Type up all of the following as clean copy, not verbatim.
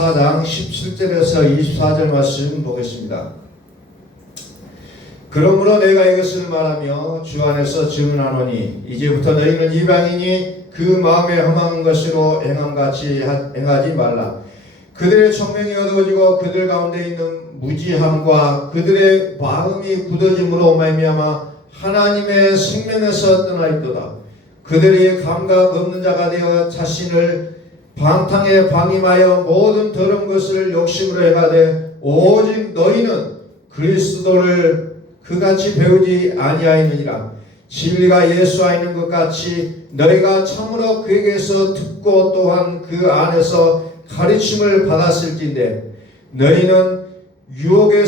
4장 17절에서 24절 말씀 보겠습니다. 그러므로 내가 이것을 말하며 주 안에서 증언하노니 이제부터 너희는 이방인이 그 마음에 험한 것으로 행함같이 행하지 말라. 그들의 청명이 어두워지고 그들 가운데 있는 무지함과 그들의 마음이 굳어짐으로 말미암아 하나님의 생명에서 떠나 있도다. 그들이 감각 없는 자가 되어 자신을 방탕에 방임하여 모든 더러운 것을 욕심으로 행하되 오직 너희는 그리스도를 그같이 배우지 아니하였느니라. 진리가 예수 안에 있는 것 같이 너희가 참으로 그에게서 듣고 또한 그 안에서 가르침을 받았을진데 너희는 유혹의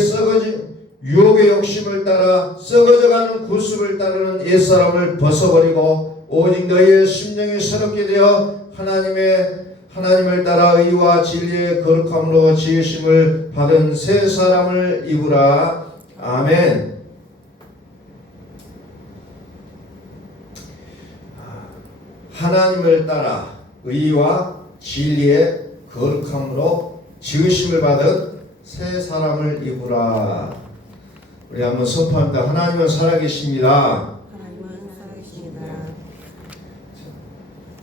욕심을 따라 썩어져가는 구습을 따르는 옛사람을 벗어버리고 오직 너희의 심령이 새롭게 되어 하나님을 따라 의와 진리의 거룩함으로 지으심을 받은 새 사람을 입으라. 아멘. 하나님을 따라 의와 진리의 거룩함으로 지으심을 받은 새 사람을 입으라. 우리 한번 선포합니다. 하나님은 살아계십니다.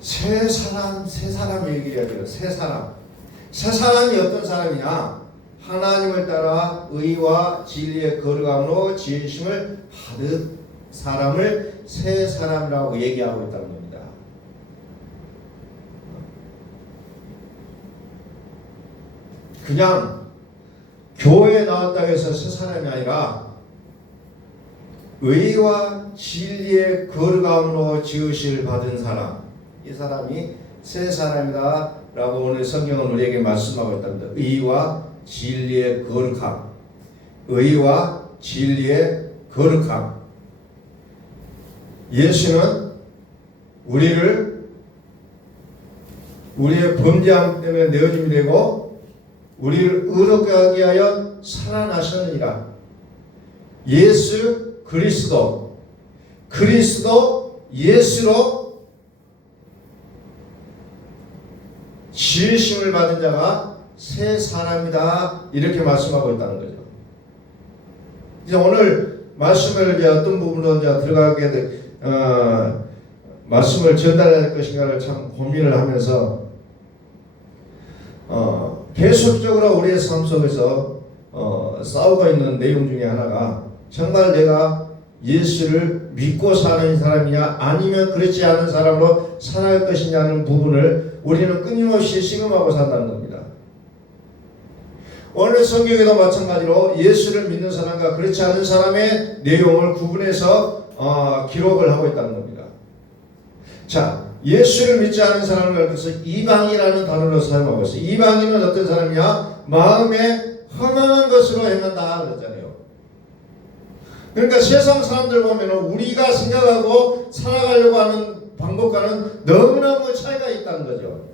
새 사람 얘기해야 돼요. 새 사람이 어떤 사람이냐? 하나님을 따라 의와 진리의 거룩함으로 지으심을 받은 사람을 새 사람이라고 얘기하고 있다는 겁니다. 그냥 교회에 나왔다고 해서 새 사람이 아니라 의와 진리의 거룩함으로 지으심을 받은 사람, 이 사람이 새 사람이다 라고 오늘 성경은 우리에게 말씀하고 있답니다. 의와 진리의 거룩함, 의와 진리의 거룩함. 예수는 우리의 범죄함 때문에 내어짐이 되고 우리를 의롭게 하게 하여 살아나셨느니라. 예수 그리스도 예수로 지으심을 받은 자가 새 사람이다 이렇게 말씀하고 있다는 거죠. 이제 오늘 말씀을 이제 어떤 부분으로 이제 들어가게 말씀을 전달해야 될 것인가를 참 고민을 하면서 계속적으로 우리의 삶 속에서 싸우고 있는 내용 중에 하나가 정말 내가 예수를 믿고 사는 사람이냐 아니면 그렇지 않은 사람으로 살아갈 것이냐는 부분을 우리는 끊임없이 시험하고 산다는 겁니다. 오늘 성경에도 마찬가지로 예수를 믿는 사람과 그렇지 않은 사람의 내용을 구분해서 기록을 하고 있다는 겁니다. 자, 예수를 믿지 않은 사람을 그래서 이방이라는 단어로 사용하고 있어요. 이방인은 어떤 사람이냐? 마음에 험한 것으로 행한다 그랬잖아요. 그러니까 세상 사람들 보면 우리가 생각하고 살아가려고 하는 방법과는 너무너무 차이가 있다는 거죠.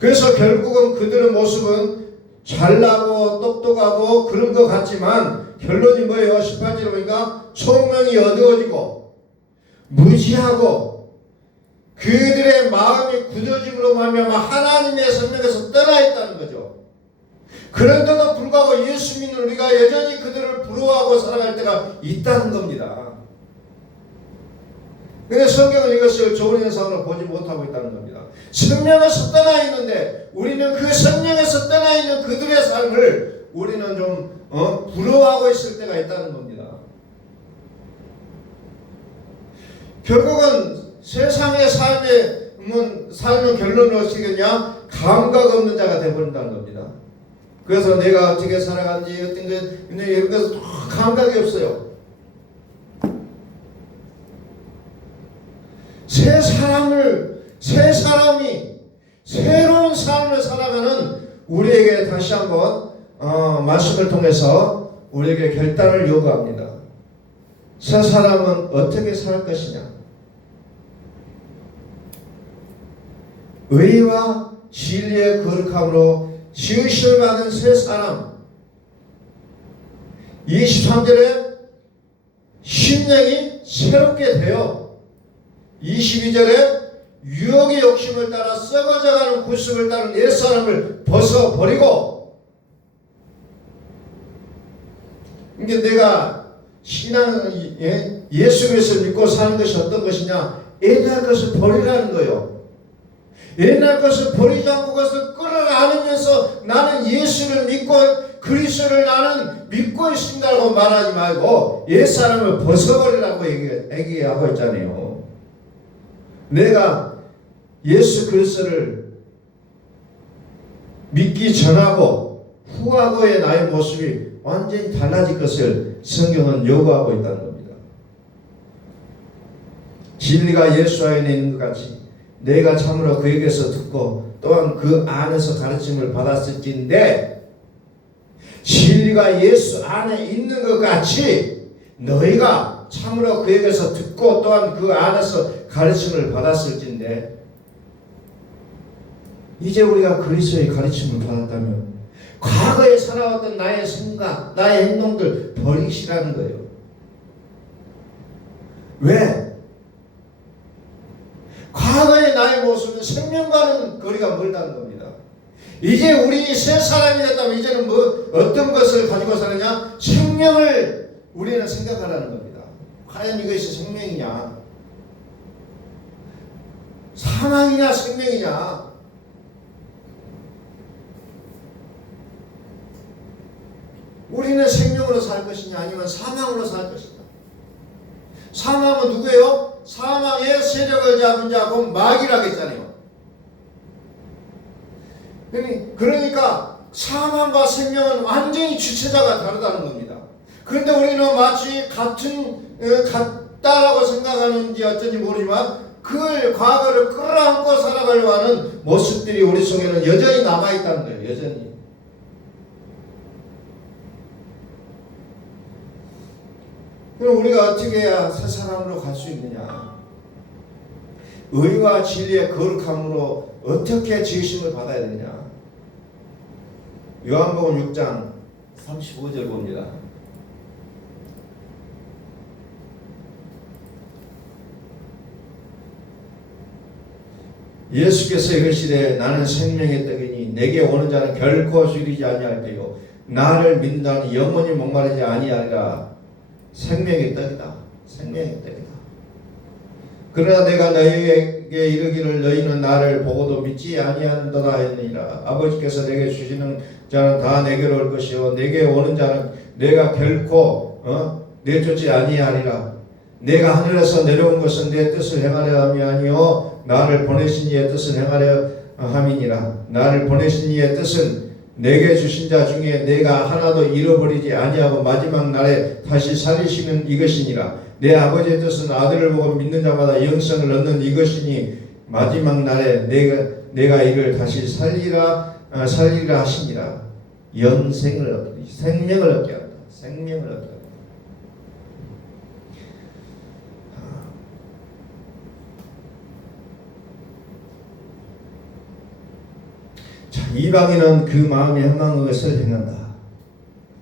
그래서 결국은 그들의 모습은 잘나고 똑똑하고 그런 것 같지만 결론이 뭐예요? 18절에 보니까 총명이 어두워지고 무지하고 그들의 마음이 굳어짐으로 말미암아 하나님의 성령에서 떠나 있다는 거죠. 그런데도 불구하고 예수 믿는 우리가 여전히 그들을 부러워하고 살아갈 때가 있다는 겁니다. 그런데 성경은 이것을 좋은 현상으로 보지 못하고 있다는 겁니다. 성령에서 떠나 있는데 우리는 그 성령에서 떠나 있는 그들의 삶을 우리는 좀 부러워하고 있을 때가 있다는 겁니다. 결국은 세상의 삶의 결론은 어떻게냐? 감각 없는 자가 되어버린다는 겁니다. 그래서 내가 어떻게 살아간지 어떤 게 이런 것은 감각이 없어요. 새 사람이 새로운 삶을 살아가는 우리에게 다시 한번 말씀을 통해서 우리에게 결단을 요구합니다. 새 사람은 어떻게 살 것이냐? 의와 진리의 거룩함으로 지으심을 받은 새 사람. 23절에 심령이 새롭게 되어 22절에 유혹의 욕심을 따라 썩어져가는 구습을 따른 옛사람을 벗어버리고, 이게 내가 예수 그리스도를 믿고 사는 것이 어떤 것이냐? 옛날 것을 버리라는 거예요. 옛날 것을 버리지 않고 그것을 끌어안으면서 나는 예수를 믿고 그리스도를 나는 믿고 있습니다라고 말하지 말고 옛사람을 벗어버리라고 얘기하고 있잖아요. 내가 예수 그리스도를 믿기 전하고 후하고의 나의 모습이 완전히 달라질 것을 성경은 요구하고 있다는 겁니다. 진리가 예수 안에 있는 것 같이 내가 참으로 그에게서 듣고 또한 그 안에서 가르침을 받았을진데, 진리가 예수 안에 있는 것 같이 너희가 참으로 그에게서 듣고 또한 그 안에서 가르침을 받았을진데, 이제 우리가 그리스도의 가르침을 받았다면 과거에 살아왔던 나의 생각, 나의 행동들 버리시라는 거예요. 왜? 과거의 나의 모습은 생명과는 거리가 멀다는 겁니다. 이제 우리 새 사람이 됐다면 이제는 어떤 것을 가지고 사느냐? 생명을 우리는 생각하라는 겁니다. 과연 이것이 생명이냐? 사망이냐 생명이냐? 우리는 생명으로 살 것이냐 아니면 사망으로 살 것이냐? 사망은 누구예요? 사망의 세력을 잡은 자, 곧 마귀라고 했잖아요. 그러니까 사망과 생명은 완전히 주체자가 다르다는 겁니다. 그런데 우리는 마치 같다라고 생각하는지 어쩐지 모르지만 그 과거를 끌어안고 살아가려고 하는 모습들이 우리 속에는 여전히 남아있다는 거예요. 여전히. 그럼 우리가 어떻게 해야 새 사람으로 갈 수 있느냐? 의와 진리의 거룩함으로 어떻게 지으심을 받아야 되느냐? 요한복음 6장 35절 봅니다. 예수께서 이르시되 나는 생명의 떡이니 내게 오는 자는 결코 줄이지 아니할 테요 나를 믿는다니 영원히 목마르지 아니하리라. 생명의 떡이다. 생명의 떡이다. 그러나 내가 너희에게 이르기를 너희는 나를 보고도 믿지 아니하는도다 했느니라. 아버지께서 내게 주시는 자는 다 내게로 올 것이요 내게 오는 자는 내가 결코 내쫓지 아니하리라. 내가 하늘에서 내려온 것은 내 뜻을 행하려 함이 아니요 나를 보내신 이의 뜻을 행하려 함이니라. 나를 보내신 이의 뜻은 내게 주신 자 중에 내가 하나도 잃어버리지 아니하고 마지막 날에 다시 살리시는 이것이니라. 내 아버지의 뜻은 아들을 보고 믿는 자마다 영생을 얻는 이것이니 마지막 날에 내가 이를 다시 살리라 하시니라. 영생을 얻기, 생명을 얻게 한다. 생명을 얻게 한다. 이방인은 그 마음에 향한 것을 행한다.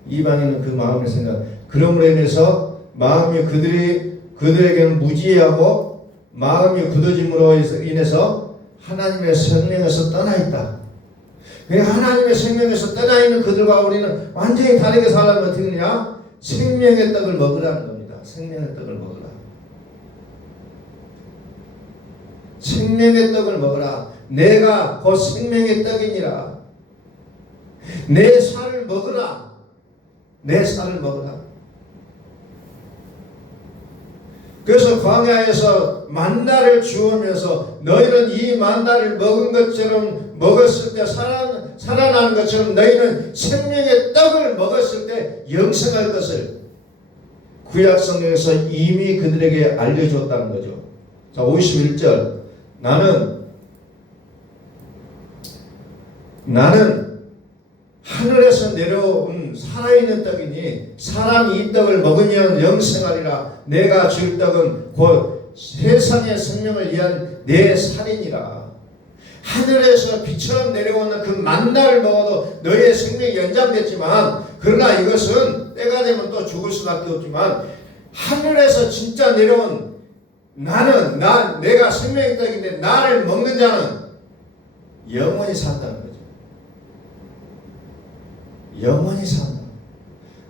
이방인은 그 마음의 생각. 그러므로 인해서 마음이 그들에게는 무지하고 마음이 굳어짐으로 인해서 하나님의 생명에서 떠나 있다. 하나님의 생명에서 떠나 있는 그들과 우리는 완전히 다르게 살려면 어떻게 되느냐? 생명의 떡을 먹으라는 겁니다. 생명의 떡을 먹으라. 생명의 떡을 먹으라. 내가 곧 생명의 떡이니라. 내 살을 먹으라. 내 살을 먹으라. 그래서 광야에서 만나를 주우면서 너희는 이 만나를 먹은 것처럼 먹었을 때 살아나는 것처럼 너희는 생명의 떡을 먹었을 때 영생할 것을 구약성경에서 이미 그들에게 알려줬다는 거죠. 자, 51절. 나는 하늘에서 내려온 살아있는 떡이니 사람이 이 떡을 먹으면 영생하리라. 내가 줄 떡은 곧 세상의 생명을 위한 내 살이니라. 하늘에서 비처럼 내려오는 그 만나를 먹어도 너의 생명이 연장됐지만, 그러나 이것은 때가 되면 또 죽을 수밖에 없지만, 하늘에서 진짜 내려온 내가 생명의 떡인데 나를 먹는 자는 영원히 산다는 거죠. 영원히 산다.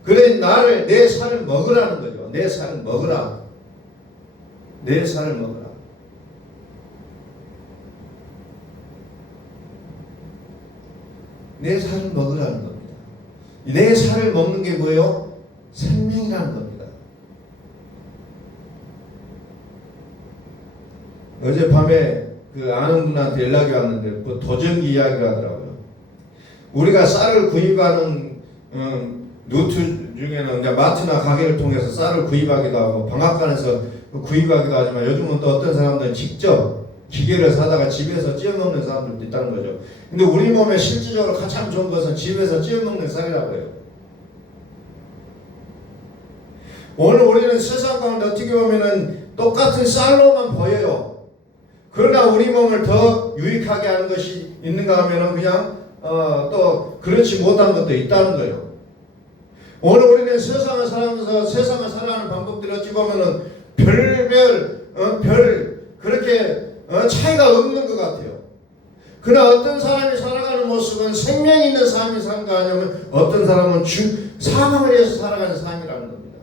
그래 내 살을 먹으라는 거죠. 내 살을 먹으라. 내 살을 먹으라. 내 살을 먹으라는 겁니다. 내 살을 먹는 게 뭐예요? 생명이라는 겁니다. 어젯밤에 그 아는 분한테 연락이 왔는데 그 도전기 이야기를 하더라고요. 우리가 쌀을 구입하는 루트 중에는 이제 마트나 가게를 통해서 쌀을 구입하기도 하고 방앗간에서 구입하기도 하지만 요즘은 또 어떤 사람들은 직접 기계를 사다가 집에서 찌어 먹는 사람들도 있다는 거죠. 근데 우리 몸에 실질적으로 가장 좋은 것은 집에서 찌어 먹는 쌀이라고 해요. 오늘 우리는 세상 가운데 어떻게 보면은 똑같은 쌀로만 보여요. 그러나 우리 몸을 더 유익하게 하는 것이 있는가 하면은 그냥 또 그렇지 못한 것도 있다는 거예요. 오늘 우리는 세상을 살아가면서 세상을 살아가는 방법들이 어찌 보면은 별 그렇게 차이가 없는 것 같아요. 그러나 어떤 사람이 살아가는 모습은 생명 있는 삶이 산가 하냐면 어떤 사람은 사망을 위해서 살아가는 삶이라는 겁니다.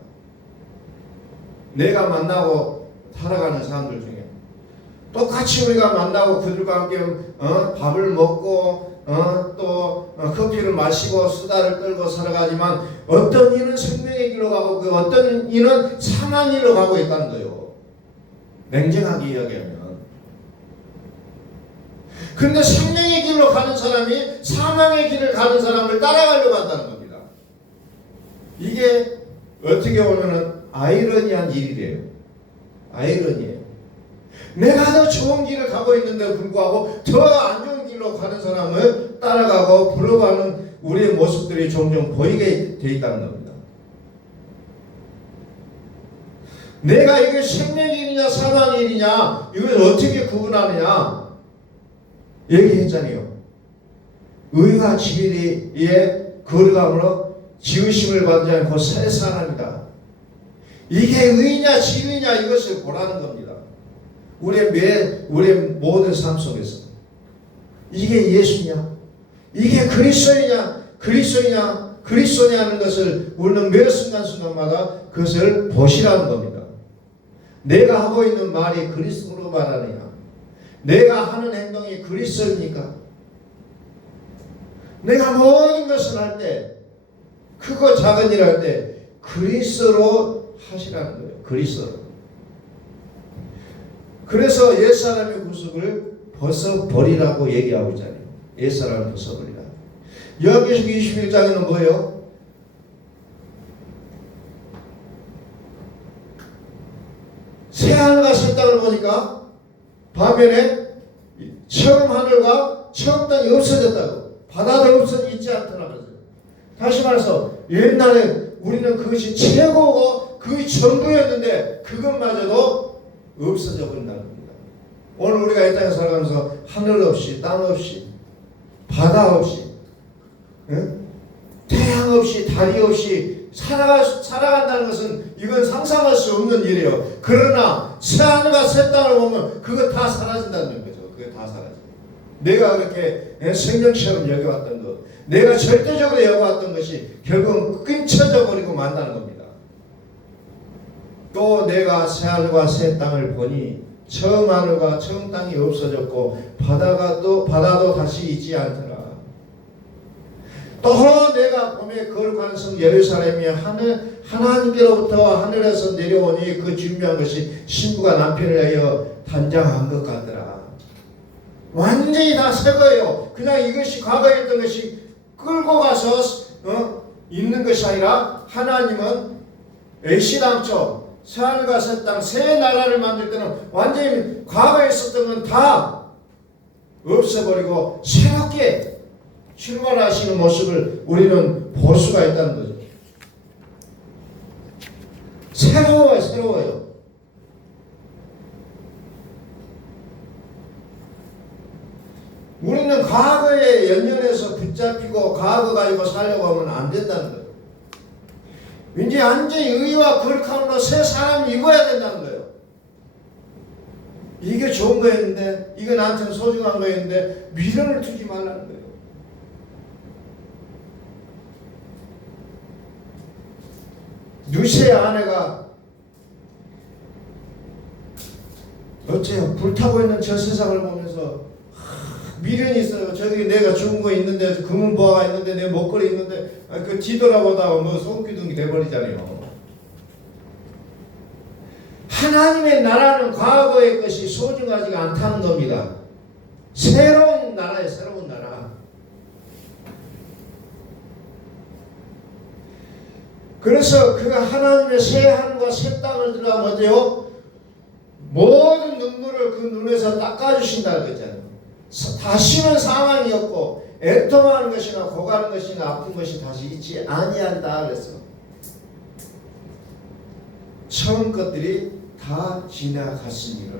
내가 만나고 살아가는 사람들 중에 똑같이 우리가 만나고 그들과 함께 밥을 먹고 또 커피를 마시고 수다를 떨고 살아가지만 어떤 이는 생명의 길로 가고 그 어떤 이는 사망의 길로 가고 있다는 거예요. 냉정하게 이야기하면. 그런데 생명의 길로 가는 사람이 사망의 길을 가는 사람을 따라가려고 한다는 겁니다. 이게 어떻게 보면은 아이러니한 일이래요. 아이러니예요. 내가 더 좋은 길을 가고 있는데 불구하고 더 안 좋은 길로 가는 사람을 따라가고 부러워하는 우리의 모습들이 종종 보이게 돼 있다는 겁니다. 내가 이게 생명의 길이냐 사망의 길이냐 이걸 어떻게 구분하느냐 얘기했잖아요. 의와 진리의 거룩함으로 지으심을 받지 않고 새 사람이다. 이게 의냐 진리냐 이것을 보라는 겁니다. 우리의 모든 삶 속에서 이게 예수냐 이게 그리스도냐는 것을 우리는 매 순간순간마다 그것을 보시라는 겁니다. 내가 하고 있는 말이 그리스도로 말하느냐 내가 하는 행동이 그리스도입니까? 내가 모든 것을 할 때 크고 작은 일을 할 때 그리스도로 하시라는 거예요. 그리스도로. 그래서 옛사람의 구속을 벗어버리라고 얘기하고 있잖아요. 옛사람을 벗어버리라. 요한계시록 21장에는 뭐예요? 새 하늘과 새 땅을 보니까 반면에 처음 하늘과 처음 땅이 없어졌다고. 바다도 있지 않더라 그랬어요. 다시 말해서 옛날에 우리는 그것이 최고고 그것이 전부였는데 그것마저도 없어져 버린다는 겁니다. 오늘 우리가 이 땅에 살아가면서 하늘 없이 땅 없이 바다 없이 태양 없이 달이 없이 살아간다는 것은 이건 상상할 수 없는 일이에요. 그러나 새 하늘과 새 땅을 보면 그거 다 사라진다는 거죠. 그게 다 사라져요. 내가 그렇게 생명처럼 여겨왔던 것 내가 절대적으로 여겨왔던 것이 결국은 끊쳐져 버리고 만다는 겁니다. 또 내가 새 하늘과 새 땅을 보니 처음 하늘과 처음 땅이 없어졌고 바다도 다시 있지 않더라. 또 내가 봄에 거룩한 성 예루살렘이 하나님께로부터 하늘에서 내려오니 그 준비한 것이 신부가 남편을 위하여 단장한 것 같더라. 완전히 다 새 거예요. 그냥 이것이 과거에 있던 것이 끌고 가서 있는 것이 아니라 하나님은 애시당초 새하늘과 새 땅, 새 나라를 만들 때는 완전히 과거에 있었던 건 다 없애버리고 새롭게 출발하시는 모습을 우리는 볼 수가 있다는 거죠. 새로워요. 우리는 과거에 연연해서 붙잡히고 과거 가지고 살려고 하면 안 된다는 거예요. 이제 완전히 의와 거룩함으로 새 사람을 입어야 된다는 거예요. 이게 좋은 거였는데, 이거 나한테는 소중한 거였는데 미련을 두지 말라는 거예요. 누시의 아내가 어째요? 불타고 있는 저 세상을 보면서 미련이 있어요. 저기 내가 좋은 거 있는데, 금은보화가 있는데, 내 목걸이 있는데, 그 뒤돌아보다가 뭐 손기둥이 돼버리잖아요. 하나님의 나라는 과거의 것이 소중하지가 않다는 겁니다. 새로운 나라예요. 새로운 나라. 그래서 그가 하나님의 새 하늘과 새 땅을 들어가면 어때요? 모든 눈물을 그 눈에서 닦아주신다는 거잖아요. 다시는 사망이 없고 애통하는 것이나 고가는 것이나 아픈 것이 다시 있지 아니한다 그랬어. 처음 것들이 다 지나갔으니라.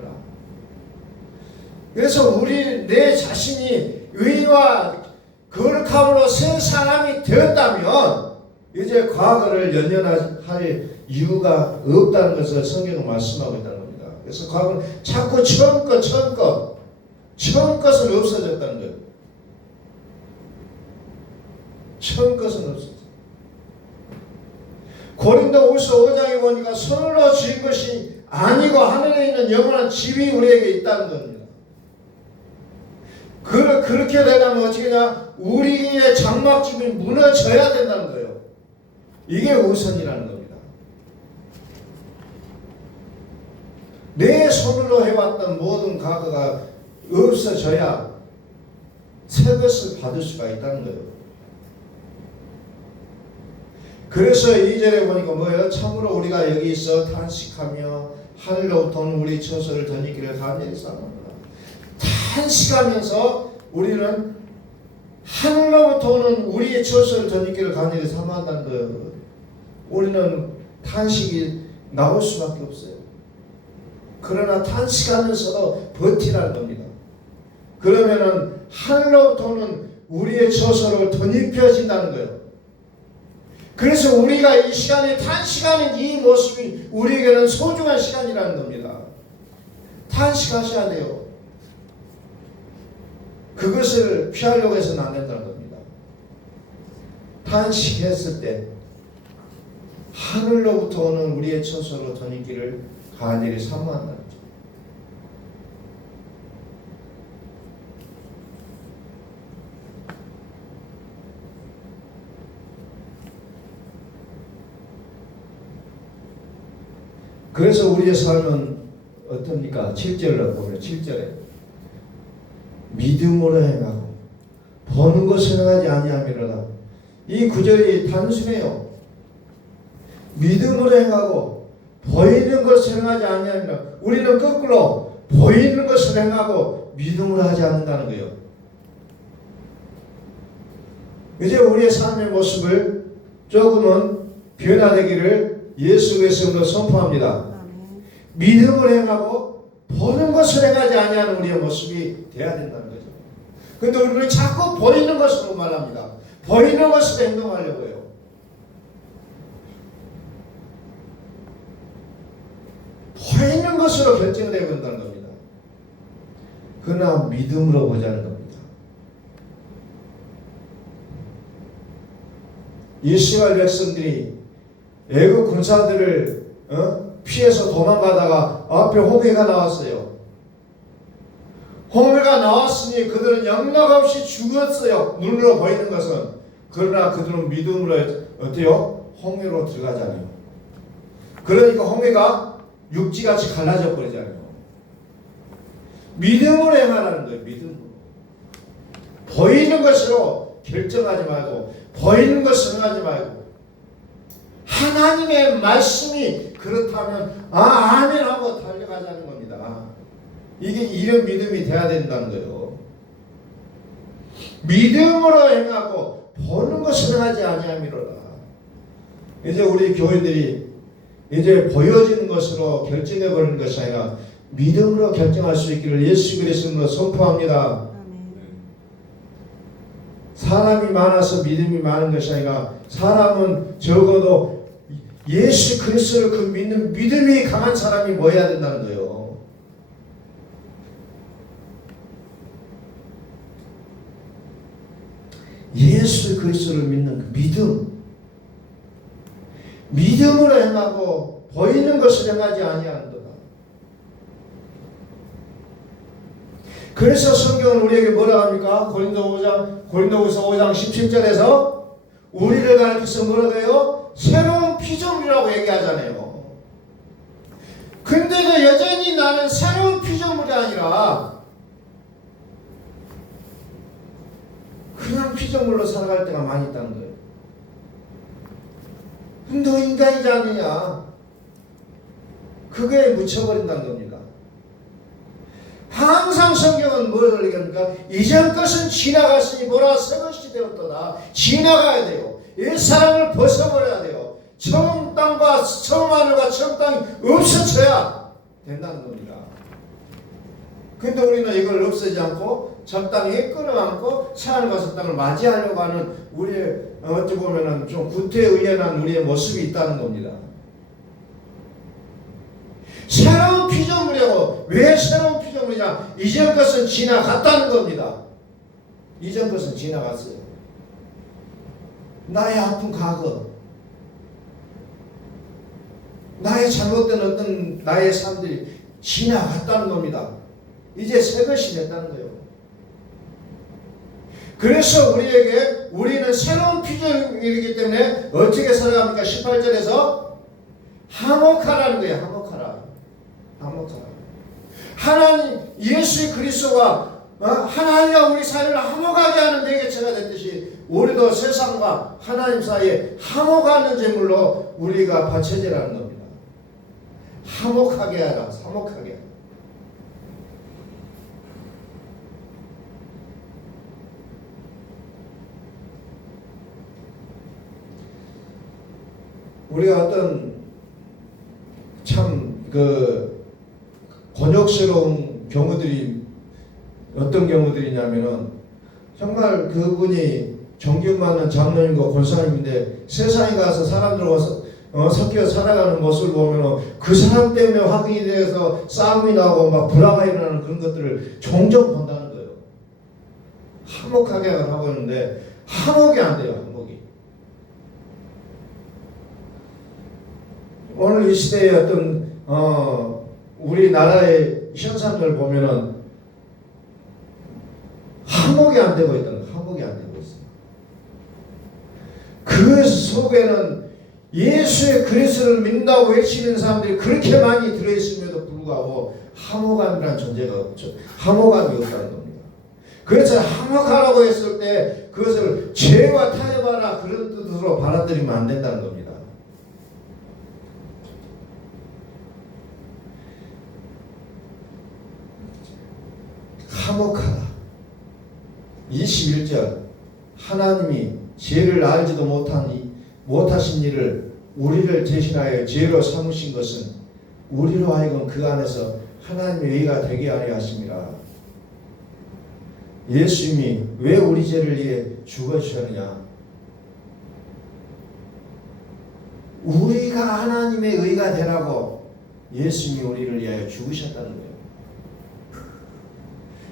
그래서 내 자신이 의와 거룩함으로 새 사람이 되었다면 이제 과거를 연연할 이유가 없다는 것을 성경은 말씀하고 있다는 겁니다. 그래서 과거는 자꾸 처음 것은 없어졌다는 거예요. 처음 것은 없어졌어요. 고린도후서 5장에 보니까 손으로 지은 것이 아니고 하늘에 있는 영원한 집이 우리에게 있다는 겁니다. 그렇게 되려면 어떻게 되냐? 우리의 장막집이 무너져야 된다는 거예요. 이게 우선이라는 겁니다. 내 손으로 해왔던 모든 과거가 없어져야 새 것을 받을 수가 있다는 거예요. 그래서 2절에 보니까 뭐예요? 참으로 우리가 여기 있어 탄식하며 하늘로부터 오는 우리 처소를 덧입기를 간절히 사모합니다. 탄식하면서 우리는 하늘로부터 오는 우리의 처소를 덧입기를 간절히 사모한다는 거예요. 우리는 탄식이 나올 수밖에 없어요. 그러나 탄식하면서도 버티라는 겁니다. 그러면은 하늘로부터 오는 우리의 처소를 덧입혀진다는 거예요. 그래서 우리가 이 시간에 탄식하는 이 모습이 우리에게는 소중한 시간이라는 겁니다. 탄식하셔야 돼요. 그것을 피하려고 해서는 안 된다는 겁니다. 탄식했을 때 하늘로부터 오는 우리의 처소로 덧입기를 간절히 사모한다는 거죠. 그래서 우리의 삶은 어떻습니까? 7절로 보면 7절에 믿음으로 행하고 보는 것을 행하지 아니함이로라. 이 구절이 단순해요. 믿음으로 행하고 보이는 것을 행하지 아니함이라. 우리는 거꾸로 보이는 것을 행하고 믿음으로 하지 않는다는 거예요. 이제 우리의 삶의 모습을 조금은 변화되기를 예수 그리스도로 선포합니다. 믿음을 행하고 보는 것을 행하지 아니하는 우리의 모습이 돼야 된다는 거죠. 그런데 우리는 자꾸 보이는 것으로 말합니다. 보이는 것으로 행동하려고 해요. 보이는 것으로 결정을 해본다는 겁니다. 그러나 믿음으로 보자는 겁니다. 이스라엘 백성들이 애국 군사들을 피해서 도망가다가 앞에 홍해가 나왔어요. 홍해가 나왔으니 그들은 영락없이 죽었어요. 눈으로 보이는 것은. 그러나 그들은 믿음으로 어때요? 홍해로 들어가잖아요. 그러니까 홍해가 육지같이 갈라져 버리잖아요. 믿음으로 행하라는 거예요. 믿음으로. 보이는 것으로 결정하지 말고 보이는 것을 하지 말고 하나님의 말씀이 그렇다면 아멘 하고 달려가자는 겁니다. 이게 이런 믿음이 돼야 된다는 거예요. 믿음으로 행하고 보는 것을 하지 아니함이로라. 이제 우리 교회들이 이제 보여지는 것으로 결정해 버리는 것이 아니라 믿음으로 결정할 수 있기를 예수 그리스도로 선포합니다. 사람이 많아서 믿음이 많은 것이 아니라 사람은 적어도 예수 그리스도를 그 믿는 믿음이 강한 사람이 모여야 된다는 거예요. 예수 그리스도를 믿는 그 믿음으로 행하고 보이는 것을 행하지 아니하는도다. 그래서 성경은 우리에게 뭐라 합니까? 고린도후서 5장 17절에서 우리를 가르쳐서 뭐라고 해요? 새로운 피조물이라고 얘기하잖아요. 근데도 여전히 나는 새로운 피조물이 아니라 그냥 피조물로 살아갈 때가 많이 있다는 거예요. 너 인간이지 않느냐? 그게 묻혀버린다는 겁니다. 항상 성경은 뭘 얘기합니까? 이전 것은 지나갔으니 보라 새 것이 되었도다. 지나가야 돼요. 옛사람을 벗어버려야 돼요. 처음 땅과 처음 하늘과 처음 땅이 없어져야 된다는 겁니다. 근데 우리는 이걸 없애지 않고 적당히 끌어안고 새하늘과 새 땅을 맞이하려고 하는 우리의 어찌 보면은 좀 구태의연한 우리의 모습이 있다는 겁니다. 새로운 피조물이라고. 왜 새로운 피조물이냐? 이전 것은 지나갔다는 겁니다. 이전 것은 지나갔어요. 나의 아픈 과거, 나의 잘못된 어떤 나의 삶들이 지나갔다는 겁니다. 이제 새 것이 됐다는 거예요. 그래서 우리는 새로운 피조물이기 때문에 어떻게 살아갑니까? 18절에서 화목하라는 거예요. 화목하라. 하나님 예수 그리스도와 하나님과 우리 사이를 화목하게 하는 매개체가 됐듯이 우리도 세상과 하나님 사이에 화목하는 제물로 우리가 바쳐지라는 겁니다. 화목하게 하라. 화목하게 하라. 우리가 어떤 참 곤욕스러운 경우들이 어떤 경우들이냐면은 정말 그분이 존경 받는 장로님과 권사님인데 세상에 가서 사람들과 섞여 살아가는 모습을 보면은 그 사람 때문에 화근이 되어서 싸움이 나고 막 불화가 일어나는 그런 것들을 종종 본다는 거예요. 화목하게 하고 있는데 화목이 안 돼요. 화목이. 오늘 이 시대의 어떤 우리나라의 현상을 보면은 화목이 안 되고 있다는 거예요. 화목이 안 되고 있어요. 그 속에는 예수의 그리스도를 믿는다고 외치는 사람들이 그렇게 많이 들어있음에도 불구하고 화목함이라는 존재가 없죠. 화목함이 없다는 겁니다. 그래서 화목하라고 했을 때 그것을 죄와 타협하라 그런 뜻으로 받아들이면 안 된다는 겁니다. 화목하라. 21절 하나님이 죄를 알지도 못하신 일을 우리를 대신하여 죄로 삼으신 것은 우리로 하여금 그 안에서 하나님의 의가 되게 하려 하심이라. 예수님이 왜 우리 죄를 위해 죽어주셨느냐? 우리가 하나님의 의가 되라고 예수님이 우리를 위하여 죽으셨다는 거예요.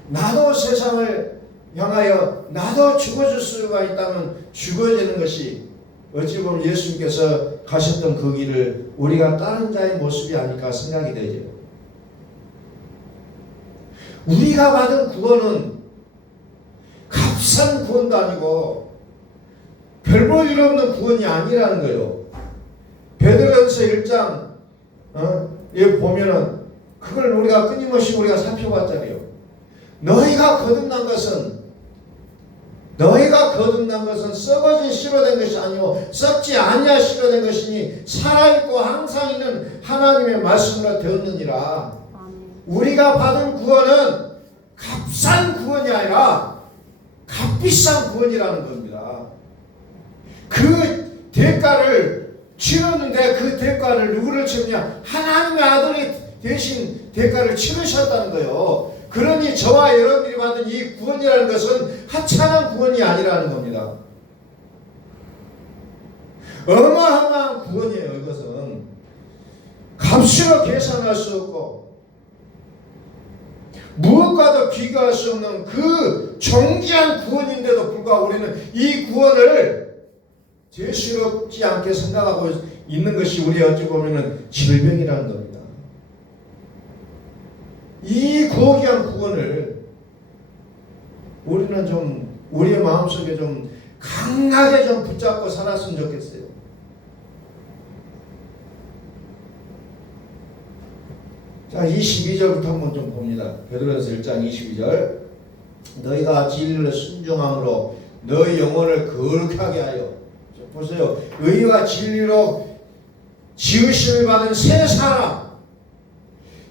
나도 세상을 향하여 나도 죽어줄 수가 있다면 죽어지는 것이 어찌 보면 예수님께서 가셨던 그 길을 우리가 다른 자의 모습이 아닐까 생각이 되죠. 우리가 받은 구원은 값싼 구원도 아니고 별 볼 일 없는 구원이 아니라는 거예요. 베드로전서 1장 여기 보면은 그걸 우리가 끊임없이 우리가 살펴봤잖아요. 너희가 거듭난 것은 썩어진 씨로 된 것이 아니요 썩지 아니하 씨로 된 것이니 살아있고 항상 있는 하나님의 말씀으로 되었느니라. 우리가 받은 구원은 값싼 구원이 아니라 값비싼 구원이라는 겁니다. 그 대가를 치렀는데 그 대가를 누구를 치느냐? 하나님의 아들이 대신 대가를 치르셨다는 거예요. 그러니 저와 여러분들이 받은 이 구원이라는 것은 하찮은 구원이 아니라는 겁니다. 어마어마한 구원이에요. 이것은 값으로 계산할 수 없고 무엇과도 비교할 수 없는 그 존귀한 구원인데도 불구하고 우리는 이 구원을 죄스럽지 않게 생각하고 있는 것이 우리의 어찌 보면 질병이라는 겁니다. 이 고귀한 구원을 우리는 좀 우리의 마음속에 좀 강하게 좀 붙잡고 살았으면 좋겠어요. 자, 22절부터 한번 좀 봅니다. 베드로전서 1장 22절. 너희가 진리를 순종함으로 너희 영혼을 거룩하게 하여. 보세요. 의와 진리로 지으심을 받은 새 사람.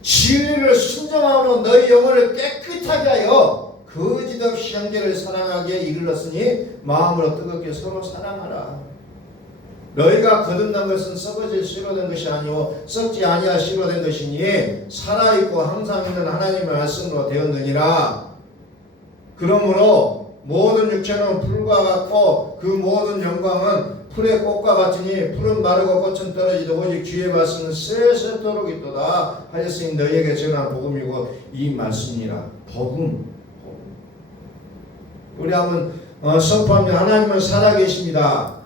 진리를 순종함으로 너희 영혼을 깨끗하게 하여 거짓 없이 형제를 사랑하기에 이르렀으니 마음으로 뜨겁게 서로 사랑하라. 너희가 거듭난 것은 썩어질 씨로 된 것이 아니오 썩지 아니할 씨로 된 것이니 살아있고 항상 있는 하나님의 말씀으로 되었느니라. 그러므로 모든 육체는 풀과 같고 그 모든 영광은 풀의 꽃과 같으니 풀은 마르고 꽃은 떨어지도 오직 주의 말씀은 세세토록 있도다 하였으니 너희에게 전한 복음이고 이 말씀이라. 복음. 우리 한번 선포하면 하나님은 살아계십니다.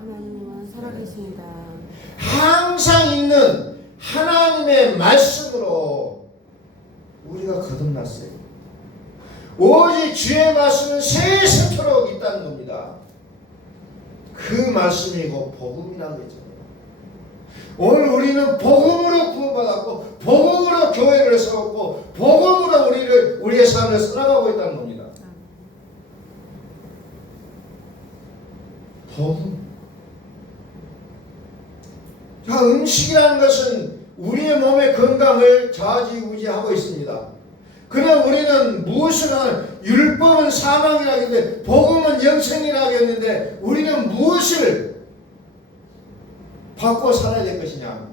항상 있는 하나님의 말씀으로 우리가 거듭났어요. 오직 주의 말씀은 세세토록 있다는 겁니다. 그 말씀이 곧 복음이라고 했잖아요. 오늘 우리는 복음으로 구원받았고 복음으로 교회를 세웠고 복음으로 우리의 삶을 살아가고 있다는 겁니다. 복음. 자, 음식이라는 것은 우리의 몸의 건강을 좌지우지하고 있습니다. 그러나 우리는 무엇을 하는 율법은 사망이라고 했는데 복음은 영생이라고 했는데 우리는 무엇을 받고 살아야 될 것이냐?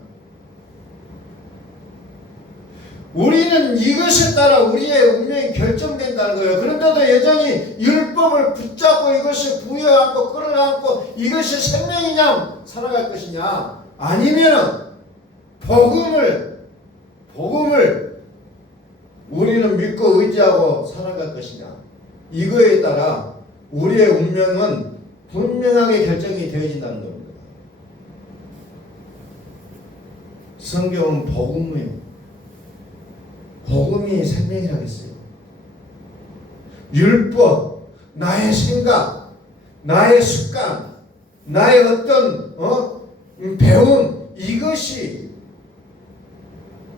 우리는 이것에 따라 우리의 운명이 결정된다는 거예요. 그런데도 여전히 율법을 붙잡고 이것을 부여하고 끌어안고 이것이 생명이냐 살아갈 것이냐, 아니면 복음을 우리는 믿고 의지하고 살아갈 것이냐, 이거에 따라 우리의 운명은 분명하게 결정이 되어진다는 겁니다. 성경은 복음이 생명이라고 했어요. 율법, 나의 생각, 나의 습관, 나의 어떤 배움, 이것이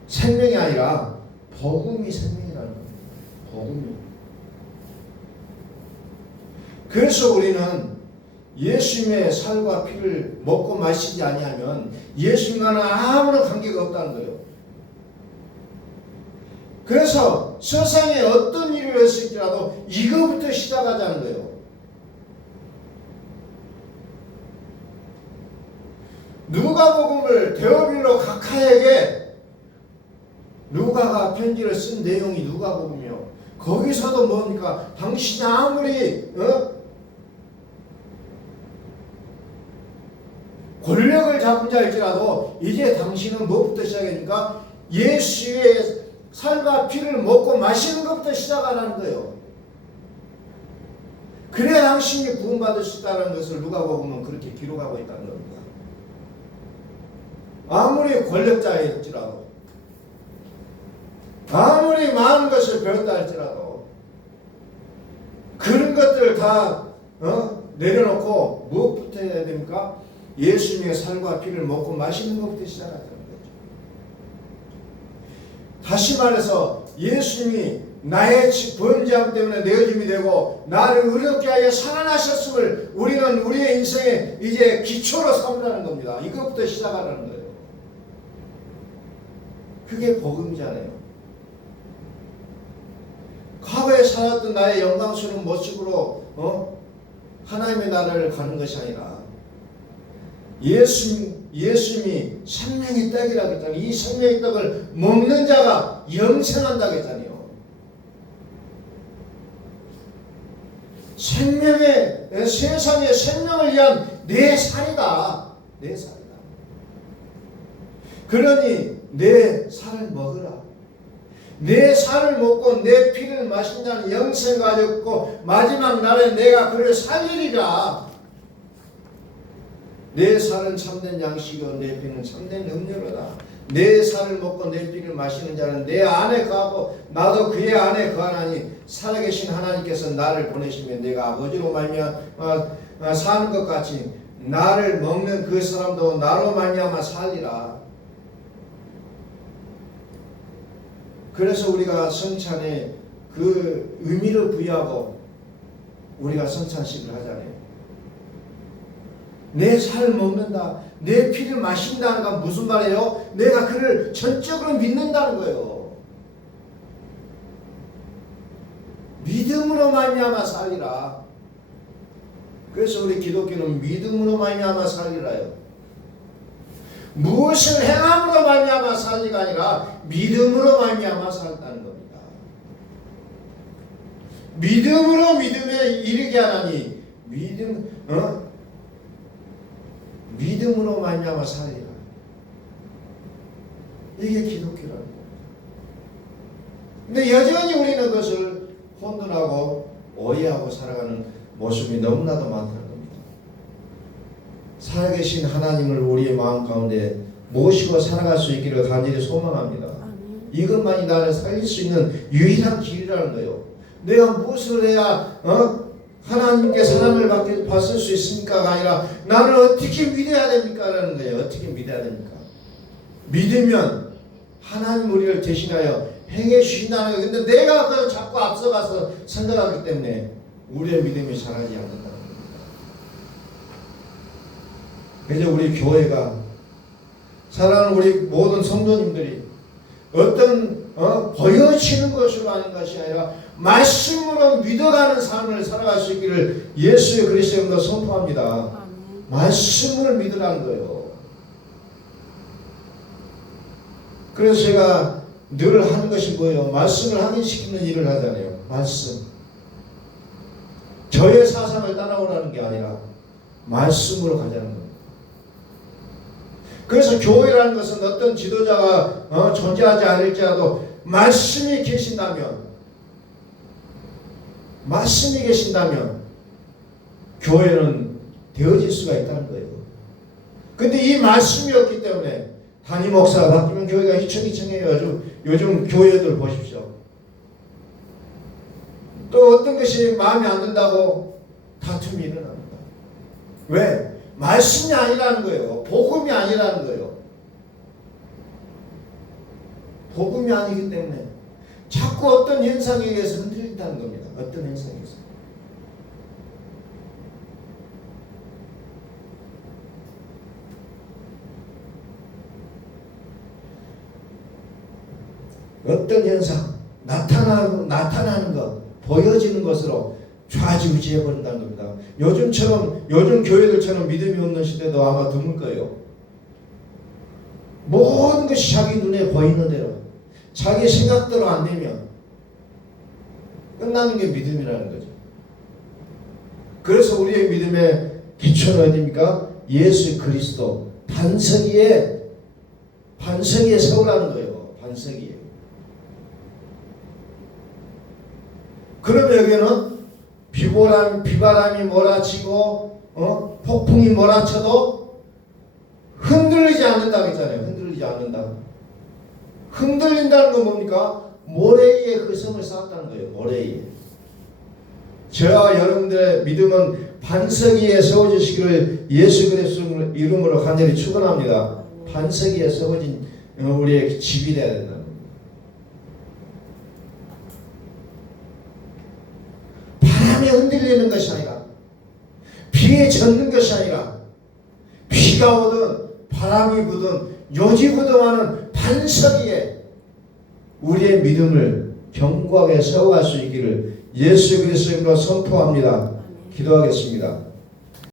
생명이 아니라 복음이 생명이라는 거예요. 복음이. 그래서 우리는 예수님의 살과 피를 먹고 마시지 아니하면 예수님과는 아무런 관계가 없다는 거예요. 그래서 세상에 어떤 일을 했을지라도 이거부터 시작하자는 거예요. 누가복음을 데오빌로 각하에게 누가가 편지를 쓴 내용이 누가복음이요. 거기서도 뭡니까? 당신이 아무리 권력을 잡은 자일지라도 이제 당신은 무엇부터 시작하니까 예수의 살과 피를 먹고 마시는 것부터 시작하라는 거예요. 그래야 당신이 구원받을 수 있다는 것을 누가복음은 그렇게 기록하고 있다는 겁니다. 아무리 권력자일지라도, 아무리 많은 것을 배웠다 할지라도 그런 것들 다 내려놓고 무엇부터 해야 됩니까? 예수님의 살과 피를 먹고 마시는 것부터 시작하자는 거죠. 다시 말해서 예수님이 나의 범죄함 때문에 내어짐이 되고 나를 의롭게 하여 살아나셨음을 우리는 우리의 인생의 이제 기초로 삼으라는 겁니다. 이것부터 시작하라는 거예요. 그게 복음이잖아요. 과거에 살았던 나의 영광스러운 모습으로 하나님의 나라를 가는 것이 아니라 예수님이 생명의 떡이라고 했잖아요. 이 생명의 떡을 먹는 자가 영생한다고 했잖아요. 세상의 생명을 위한 내 살이다. 내 살이다. 그러니 내 살을 먹으라. 내 살을 먹고 내 피를 마신다는 영생 가졌고 마지막 날에 내가 그를 살리리라. 내 살은 참된 양식이요 내 피는 참된 음료로다. 내 살을 먹고 내 피를 마시는 자는 내 안에 거하고 나도 그의 안에 거하나니 살아계신 하나님께서 나를 보내시면 내가 아버지로 말미암아 사는 것 같이 나를 먹는 그 사람도 나로 말미암아 살리라. 그래서 우리가 성찬에 그 의미를 부여하고 우리가 성찬식을 하잖아요. 내 살을 먹는다, 내 피를 마신다는 건 무슨 말이에요? 내가 그를 전적으로 믿는다는 거예요. 믿음으로 말미암아 살리라. 그래서 우리 기독교는 믿음으로 말미암아 살리라요. 무엇을 행함으로 말미암아 살리가 아니라 믿음으로 말미암아 살다는 겁니다. 믿음으로 믿음에 이르게 하나니 믿음으로 말미암아 살리라. 이게 기독교라는 겁니다. 근데 여전히 우리는 그것을 혼돈하고 오해하고 살아가는 모습이 너무나도 많다는 겁니다. 살아계신 하나님을 우리의 마음 가운데 모시고 살아갈 수 있기를 간절히 소망합니다. 이것만이 나를 살릴 수 있는 유일한 길이라는 거예요. 내가 무엇을 해야 하나님께 사랑을 받을 수 있습니까가 아니라 나는 어떻게 믿어야 됩니까? 라는 거예요. 어떻게 믿어야 됩니까? 믿으면 하나님 우리를 대신하여 행해 주신다는 거예요. 근데 내가 그걸 자꾸 앞서가서 생각하기 때문에 우리의 믿음이 자라지 않는다는 겁니다. 그래서 우리 교회가 사랑하는 우리 모든 성도님들이 어떤 보여지는 것으로 하는 것이 아니라 말씀으로 믿어가는 삶을 살아갈 수 있기를 예수 그리스도의 이름으로 선포합니다. 말씀을 믿으라는 거예요. 그래서 제가 늘 하는 것이 뭐예요? 말씀을 확인시키는 일을 하잖아요. 말씀. 저의 사상을 따라오라는 게 아니라 말씀으로 가자는 겁니다. 그래서 교회라는 것은 어떤 지도자가 존재하지 않을지라도 말씀이 계신다면 교회는 되어질 수가 있다는 거예요. 근데 이 말씀이 없기 때문에 담임 목사가 바뀌면 교회가 휘청휘청해요. 요즘 교회들 보십시오. 또 어떤 것이 마음에 안 든다고 다툼이 일어납니다. 왜? 말씀이 아니라는 거예요. 복음이 아니라는 거예요. 복음이 아니기 때문에 자꾸 어떤 현상에 의해서 흔들린다는 겁니다. 어떤 현상에 의해서. 어떤 현상, 나타나는 것, 보여지는 것으로 좌지우지해 버린다는 겁니다. 요즘 교회들처럼 믿음이 없는 시대도 아마 드물 거예요. 모든 것이 자기 눈에 보이는 대로, 자기 생각대로 안 되면 끝나는 게 믿음이라는 거죠. 그래서 우리의 믿음의 기초는 어디입니까? 예수 그리스도 반석위에 세우라는 거예요. 반석위에. 그러면 여기는 비바람이 몰아치고 폭풍이 몰아쳐도 흔들리지 않는다고 했잖아요. 흔들리지 않는다. 흔들린다는 건 뭡니까? 모래 위에 그 성을 쌓았다는 거예요. 모래 위에. 저와 여러분들의 믿음은 반석 위에 세워지시기를 예수 그리스도 이름으로 간절히 축원합니다. 반석 위에 세워진 우리의 집이 되어야 된다. 바람에 흔들리는 것이 아니라, 비에 젖는 것이 아니라, 비가 오든 바람이 부든 요지부동하는 반석 위에 우리의 믿음을 견고하게 세워갈 수 있기를 예수 그리스도로 선포합니다. 기도하겠습니다.